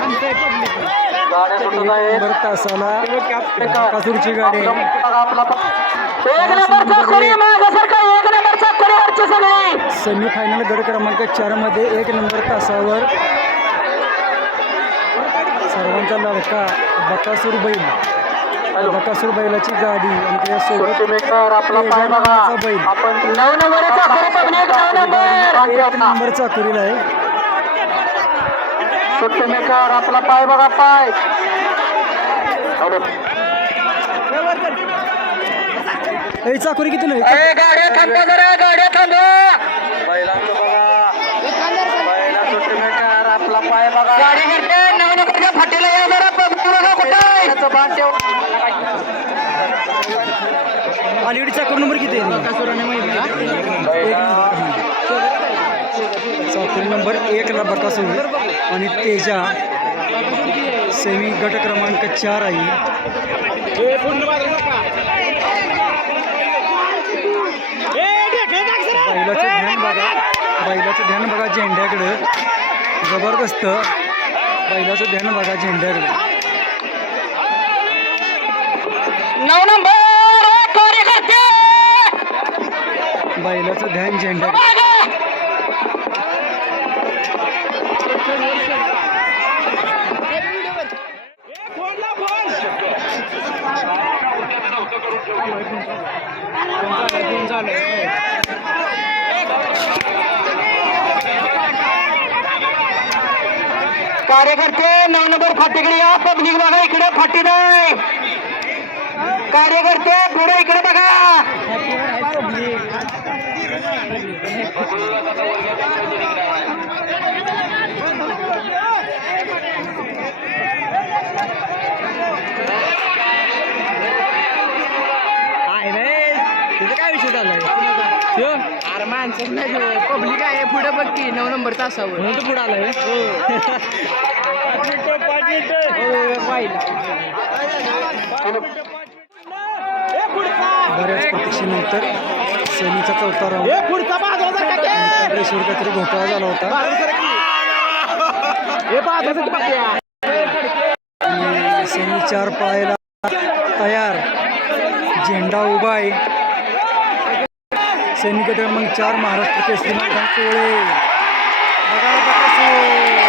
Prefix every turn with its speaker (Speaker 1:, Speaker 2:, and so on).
Speaker 1: गाड्या सुटत आहेत
Speaker 2: नंबर तासाला कासूरची गाडी आहे.
Speaker 1: आपला एक नंबरचा कोणी मागं सरका एक नंबरचा कोणी वरचे सगळे
Speaker 2: सेमी फायनल गड क्रमांक चारमध्ये एक नंबर तासावर सर्वांचा लडका बकासूर बैल. बकासूर बैलाची गाडी आणि तेजामाचा बैल. एक नंबर चाकुरीला आहे
Speaker 1: सुट्टीमेकर आपला पाय बघा पाय.
Speaker 2: चाकुरी किती नाही?
Speaker 1: ए, गाड्या थांबवा जरा गाड्या थांबवा बैलांचं बघा. बैला आपला पाय बघा. गाडी घेते फाटीला या जरा पब्लिक बघा कुठं आहे. त्याचं बाण ठेव.
Speaker 2: अलीकडे चाकूर नंबर किती आहे? चाकूर नंबर एकला बकासूर आणि तेजा सेमी गट क्रमांक चार आहे. बैलाचं ध्यान बघा. बैलाचं ध्यान बघा झेंड्याकडं. जबरदस्त. बैलाचं ध्यान बघा झेंड्याकडं.
Speaker 1: नऊ नंबर
Speaker 2: बैलाचं ध्यान झेंड्याकडं.
Speaker 1: कार्यकर्ते नऊ नंबर फाटीकडे या पब्लिक बघा इकडे फाटी नाही. कार्यकर्ते पुढे इकडे बघा.
Speaker 2: झालाय.
Speaker 3: अरे माणसं नाही पब्लिक आहे. पुढे बघ की नऊ नंबर तासावर.
Speaker 2: म्हणून पुढे आलाय बऱ्याच प्रतीक्षेनंतर सेमीचा चौथा राऊंड काहीतरी घोटाळा झाला होता. सेमी चार पळायला तयार. झेंडा उभा आहे. सैनिक क्रमांक चार महाराष्ट्र केसरी मैदान कोळे बघा